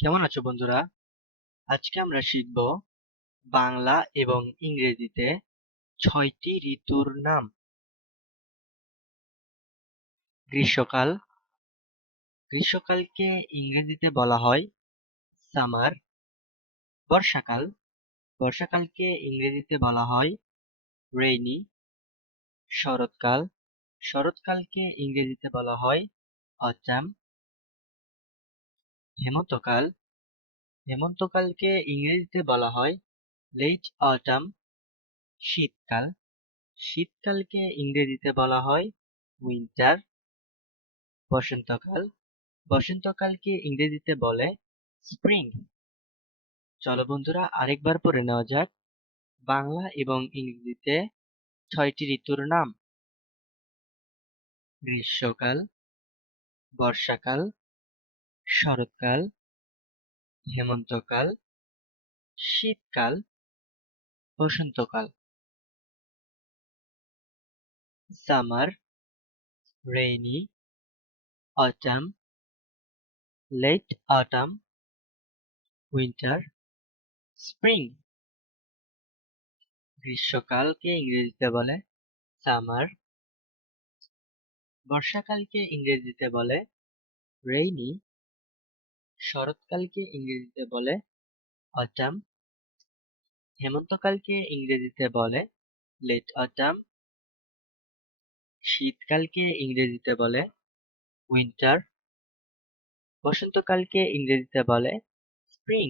কেমন আছো বন্ধুরা? আজকে আমরা শিখব বাংলা এবং ইংরেজিতে ৬টি ঋতুর নাম। গ্রীষ্মকাল। গ্রীষ্মকালকে ইংরেজিতে বলা হয় সামার। বর্ষাকাল। বর্ষাকালকে ইংরেজিতে বলা হয় রেইনি। শরৎকাল। শরৎকালকে ইংরেজিতে বলা হয় অটাম। হেমন্তকাল। হেমন্তকালকে ইংরেজিতে বলা হয় লেট অটাম। শীতকাল। শীতকালকে ইংরেজিতে বলা হয় উইন্টার। বসন্তকাল। বসন্তকালকে ইংরেজিতে বলে স্প্রিং। চলো বন্ধুরা আরেকবার পড়ে নেওয়া যাক বাংলা এবং ইংরেজিতে ৬টি ঋতুর নাম। গ্রীষ্মকাল, বর্ষাকাল, শরৎকাল, হেমন্তকাল, শীতকাল, বসন্তকাল। Summer, rainy, autumn, late autumn, winter, spring. গ্রীষ্মকালকে ইংরেজিতে বলে সামার। বর্ষাকালকে ইংরেজিতে বলে রেইনি। শরৎকালকে ইংরেজিতে বলে অটাম। হেমন্তকালকে ইংরেজিতে বলে লেট অটাম। শীতকালকে ইংরেজিতে বলে উইন্টার। বসন্তকালকে ইংরেজিতে বলে স্প্রিং।